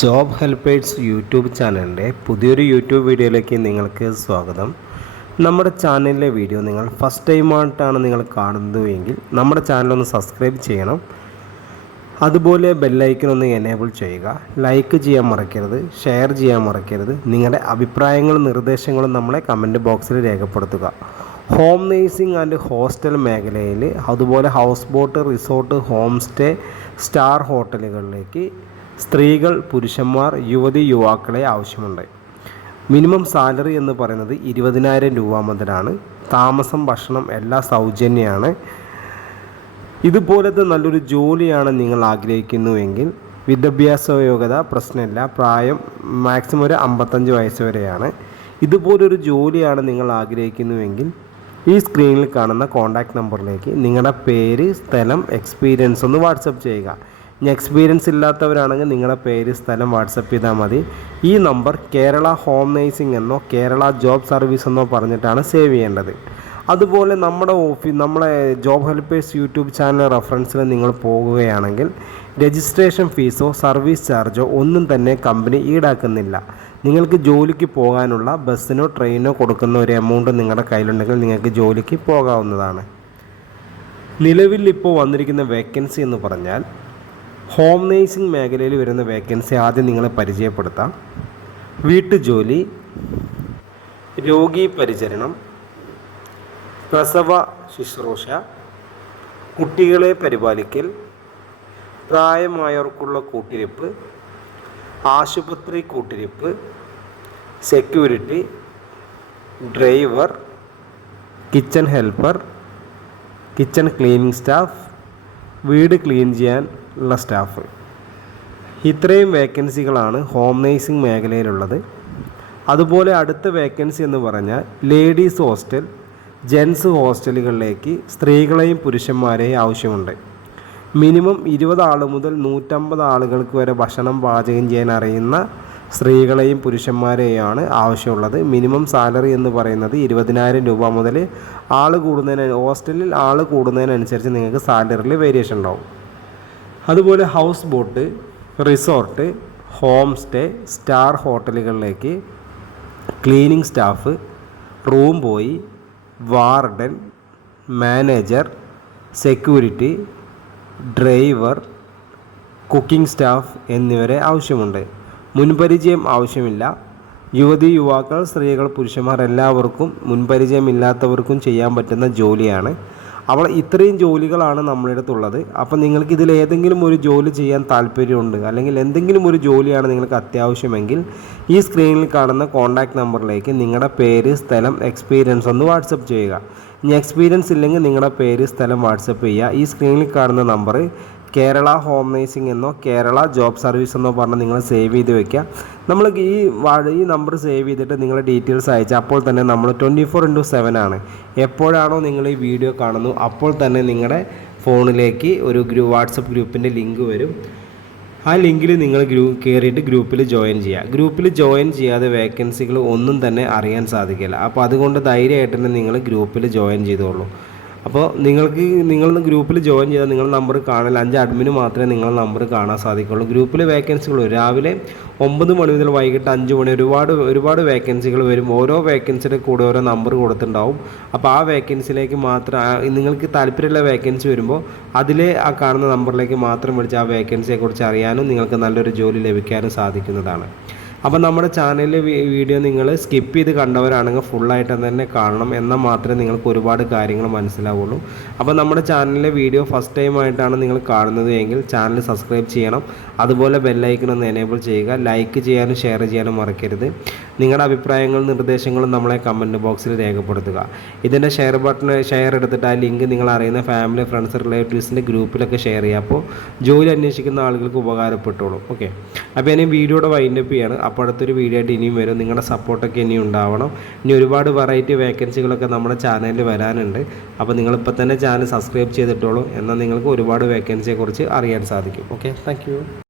Job helpers YouTube ചാനലിന്റെ പുതിയൊരു YouTube വീഡിയോയിലേക്ക് നിങ്ങൾക്ക് സ്വാഗതം. നമ്മുടെ ചാനലിലെ വീഡിയോ നിങ്ങൾ ഫസ്റ്റ് ടൈമായിട്ടാണ് നിങ്ങൾ കാണുന്നതെങ്കിൽ നമ്മുടെ ചാനലൊന്ന് സബ്സ്ക്രൈബ് ചെയ്യണം. അതുപോലെ ബെല്ലൈക്കൺ ഒന്ന് എനേബിൾ ചെയ്യുക. ലൈക്ക് ചെയ്യാൻ മറക്കരുത് ഷെയർ ചെയ്യാൻ മറക്കരുത്. നിങ്ങളുടെ അഭിപ്രായങ്ങളും നിർദ്ദേശങ്ങളും നമ്മളെ കമന്റ് ബോക്സിൽ രേഖപ്പെടുത്തുക. ഹോം നേഴ്സിംഗ് ആൻഡ് ഹോസ്റ്റൽ മേഖലയിൽ അതുപോലെ house boat resort home stay star ഹോട്ടലുകളിലേക്ക് സ്ത്രീകൾ പുരുഷന്മാർ യുവതി യുവാക്കളെ ആവശ്യമുണ്ട്. മിനിമം സാലറി എന്ന് പറയുന്നത് ഇരുപതിനായിരം രൂപ മുതലാണ്. താമസം ഭക്ഷണം എല്ലാം സൗജന്യമാണ് ഇതുപോലത്തെ നല്ലൊരു ജോലിയാണ് നിങ്ങൾ ആഗ്രഹിക്കുന്നുവെങ്കിൽ വിദ്യാഭ്യാസ യോഗ്യത പ്രശ്നമില്ല. പ്രായം മാക്സിമം ഒരു അമ്പത്തഞ്ച് വയസ്സ് വരെയാണ്. ഇതുപോലൊരു ജോലിയാണ് നിങ്ങൾ ആഗ്രഹിക്കുന്നുവെങ്കിൽ ഈ സ്ക്രീനിൽ കാണുന്ന കോൺടാക്റ്റ് നമ്പറിലേക്ക് നിങ്ങളുടെ പേര് സ്ഥലം എക്സ്പീരിയൻസ് ഒന്ന് വാട്സപ്പ് ചെയ്യുക. ഇനി എക്സ്പീരിയൻസ് ഇല്ലാത്തവരാണെങ്കിൽ നിങ്ങളുടെ പേര് സ്ഥലം വാട്സപ്പ് ചെയ്താൽ മതി. ഈ നമ്പർ കേരള ഹോം നേഴ്സിംഗ് എന്നോ കേരള ജോബ് സർവീസ് എന്നോ പറഞ്ഞിട്ടാണ് സേവ് ചെയ്യേണ്ടത്. അതുപോലെ നമ്മുടെ ഓഫീസ് നമ്മളെ ജോബ് ഹെൽപ്പേഴ്സ് യൂട്യൂബ് ചാനൽ റെഫറൻസിൽ നിങ്ങൾ പോകുകയാണെങ്കിൽ രജിസ്ട്രേഷൻ ഫീസോ സർവീസ് ചാർജോ ഒന്നും തന്നെ കമ്പനി ഈടാക്കുന്നില്ല. നിങ്ങൾക്ക് ജോലിക്ക് പോകാനുള്ള ബസ്സിനോ ട്രെയിനോ കൊടുക്കുന്ന ഒരു എമൗണ്ട് നിങ്ങളുടെ കയ്യിലുണ്ടെങ്കിൽ നിങ്ങൾക്ക് ജോലിക്ക് പോകാവുന്നതാണ്. നിലവിൽ ഇപ്പോൾ വന്നിരിക്കുന്ന വേക്കൻസി എന്ന് പറഞ്ഞാൽ ഹോം നേഴ്സിംഗ് മേഖലയിൽ വരുന്ന വേക്കൻസി ആദ്യം നിങ്ങളെ പരിചയപ്പെടുത്താം. വീട്ടുജോലി രോഗി പരിചരണം പ്രസവ ശുശ്രൂഷ കുട്ടികളെ പരിപാലിക്കൽ പ്രായമായവർക്കുള്ള കൂട്ടിരിപ്പ് ആശുപത്രി കൂട്ടിരിപ്പ് security driver kitchen helper kitchen cleaning staff വീട് ക്ലീൻ ചെയ്യാൻ ഉള്ള സ്റ്റാഫ്. ഇത്രയും വേക്കൻസികളാണ് ഹോം നേഴ്സിംഗ് മേഖലയിലുള്ളത്. അതുപോലെ അടുത്ത വേക്കൻസി എന്ന് പറഞ്ഞാൽ ലേഡീസ് ഹോസ്റ്റൽ ജെൻസ് ഹോസ്റ്റലുകളിലേക്ക് സ്ത്രീകളെയും പുരുഷന്മാരെയും ആവശ്യമുണ്ട്. മിനിമം ഇരുപത് ആൾ മുതൽ നൂറ്റമ്പത് ആളുകൾക്ക് വരെ ഭക്ഷണം പാചകം ചെയ്യാൻ അറിയുന്ന സ്ത്രീകളെയും പുരുഷന്മാരെയാണ് ആവശ്യമുള്ളത്. മിനിമം സാലറി എന്ന് പറയുന്നത് ഇരുപതിനായിരം രൂപ മുതൽ ആൾ കൂടുന്നതിന് ഹോസ്റ്റലിൽ ആൾ കൂടുന്നതിനനുസരിച്ച് നിങ്ങൾക്ക് സാലറിയിൽ വേരിയേഷൻ ഉണ്ടാവും. അതുപോലെ house boat resort home stay star ഹോട്ടലുകളിലേക്ക് cleaning staff room boy warden manager security driver cooking staff എന്നിവരെ ആവശ്യമുണ്ട്. മുൻപരിചയം ആവശ്യമില്ല. യുവതി യുവാക്കൾ സ്ത്രീകൾ പുരുഷന്മാർ എല്ലാവർക്കും മുൻപരിചയമില്ലാത്തവർക്കും ചെയ്യാൻ പറ്റുന്ന ജോലിയാണ്. അവൾ ഇത്രയും ജോലികളാണ് നമ്മുടെ അടുത്തുള്ളത്. അപ്പോൾ നിങ്ങൾക്ക് ഇതിൽ ഏതെങ്കിലും ഒരു ജോലി ചെയ്യാൻ താല്പര്യമുണ്ട് അല്ലെങ്കിൽ എന്തെങ്കിലും ഒരു ജോലിയാണ് നിങ്ങൾക്ക് അത്യാവശ്യമെങ്കിൽ ഈ സ്ക്രീനിൽ കാണുന്ന കോൺടാക്റ്റ് നമ്പറിലേക്ക് നിങ്ങളുടെ പേര് സ്ഥലം എക്സ്പീരിയൻസ് ഒന്ന് വാട്സപ്പ് ചെയ്യുക. ഇനി എക്സ്പീരിയൻസ് ഇല്ലെങ്കിൽ നിങ്ങളുടെ പേര് സ്ഥലം വാട്സപ്പ് ചെയ്യുക. ഈ സ്ക്രീനിൽ കാണുന്ന നമ്പർ കേരള ഹോം നേഴ്സിംഗ് എന്നോ കേരള ജോബ് സർവീസ് എന്നോ പറഞ്ഞ് നിങ്ങൾ സേവ് ചെയ്ത് വെക്കുക. നമ്മൾ ഈ ഈ നമ്പർ സേവ് ചെയ്തിട്ട് നിങ്ങളുടെ ഡീറ്റെയിൽസ് അയച്ചാൽ അപ്പോൾ തന്നെ നമ്മൾ ട്വന്റി ഫോർ ഇന്റു സെവൻ ആണ്. എപ്പോഴാണോ നിങ്ങൾ ഈ വീഡിയോ കാണുന്നു അപ്പോൾ തന്നെ നിങ്ങളുടെ ഫോണിലേക്ക് ഒരു ഗ്രൂ വാട്സപ്പ് ഗ്രൂപ്പിന്റെ ലിങ്ക് വരും. ആ ലിങ്കിൽ നിങ്ങൾ ഗ്രൂ കയറിയിട്ട് ഗ്രൂപ്പിൽ ജോയിൻ ചെയ്യുക. ഗ്രൂപ്പിൽ ജോയിൻ ചെയ്യാതെ വേക്കൻസികൾ ഒന്നും തന്നെ അറിയാൻ സാധിക്കില്ല. അപ്പോൾ അതുകൊണ്ട് ധൈര്യമായിട്ട് തന്നെ നിങ്ങൾ ഗ്രൂപ്പിൽ ജോയിൻ ചെയ്തോളൂ. അപ്പോൾ നിങ്ങൾക്ക് നിങ്ങൾ ഗ്രൂപ്പിൽ ജോയിൻ ചെയ്താൽ നിങ്ങളുടെ നമ്പർ കാണില്ല അഞ്ച് അഡ്മിന് മാത്രമേ നിങ്ങളുടെ നമ്പർ കാണാൻ സാധിക്കുള്ളൂ. ഗ്രൂപ്പിൽ വേക്കൻസികൾ രാവിലെ ഒമ്പത് മണി മുതൽ വൈകിട്ട് അഞ്ച് മണി ഒരുപാട് ഒരുപാട് വേക്കൻസികൾ വരും. ഓരോ വേക്കൻസിയുടെ കൂടെ ഓരോ നമ്പർ കൊടുത്തിട്ടുണ്ടാവും. അപ്പോൾ ആ വേക്കൻസിയിലേക്ക് മാത്രം നിങ്ങൾക്ക് താല്പര്യമുള്ള വേക്കൻസി വരുമ്പോൾ അതിലെ ആ കാണുന്ന നമ്പറിലേക്ക് മാത്രം വിളിച്ച് ആ വേക്കൻസിയെക്കുറിച്ച് അറിയാനും നിങ്ങൾക്ക് നല്ലൊരു ജോലി ലഭിക്കാനും സാധിക്കുന്നതാണ്. അപ്പോൾ നമ്മുടെ ചാനലിലെ വീഡിയോ നിങ്ങൾ സ്കിപ്പ് ചെയ്ത് കണ്ടവരാണെങ്കിൽ ഫുള്ളായിട്ട് തന്നെ കാണണം. എന്നാൽ മാത്രമേ നിങ്ങൾക്ക് ഒരുപാട് കാര്യങ്ങൾ മനസ്സിലാവുള്ളൂ. അപ്പോൾ നമ്മുടെ ചാനലിലെ വീഡിയോ ഫസ്റ്റ് ടൈം ആയിട്ടാണ് നിങ്ങൾ കാണുന്നത് എങ്കിൽ ചാനൽ സബ്സ്ക്രൈബ് ചെയ്യണം. അതുപോലെ ബെല്ലൈക്കൺ ഒന്ന് എനേബിൾ ചെയ്യുക. ലൈക്ക് ചെയ്യാനും ഷെയർ ചെയ്യാനും മറക്കരുത്. നിങ്ങളുടെ അഭിപ്രായങ്ങളും നിർദ്ദേശങ്ങളും നമ്മളെ കമന്റ് ബോക്സിൽ രേഖപ്പെടുത്തുക. ഇതിന്റെ ഷെയർ ബട്ടൺ ഷെയർ എടുത്തിട്ട് ആ ലിങ്ക് നിങ്ങൾ അറിയുന്ന ഫാമിലി ഫ്രണ്ട്സ് റിലേറ്റീവ്സിന്റെ ഗ്രൂപ്പിലൊക്കെ ഷെയർ ചെയ്യുക. അപ്പോൾ ജോലി അന്വേഷിക്കുന്ന ആളുകൾക്ക് ഉപകാരപ്പെട്ടോളും. ഓക്കെ അപ്പോൾ ഇനി വീഡിയോയുടെ വൈൻഡപ്പ് ചെയ്യാണ്. അപ്പോൾ അടുത്തൊരു വീഡിയോ ആയിട്ട് ഇനിയും വരും. നിങ്ങളുടെ സപ്പോർട്ടൊക്കെ ഇനിയും ഉണ്ടാവണം. ഇനി ഒരുപാട് വെറൈറ്റി വേക്കൻസികളൊക്കെ നമ്മുടെ ചാനലിൽ വരാനുണ്ട്. അപ്പോൾ നിങ്ങളിപ്പോൾ തന്നെ ചാനൽ സബ്സ്ക്രൈബ് ചെയ്തിട്ടോളൂ. എന്നാൽ നിങ്ങൾക്ക് ഒരുപാട് വേക്കൻസിയെക്കുറിച്ച് അറിയാൻ സാധിക്കും. Okay thank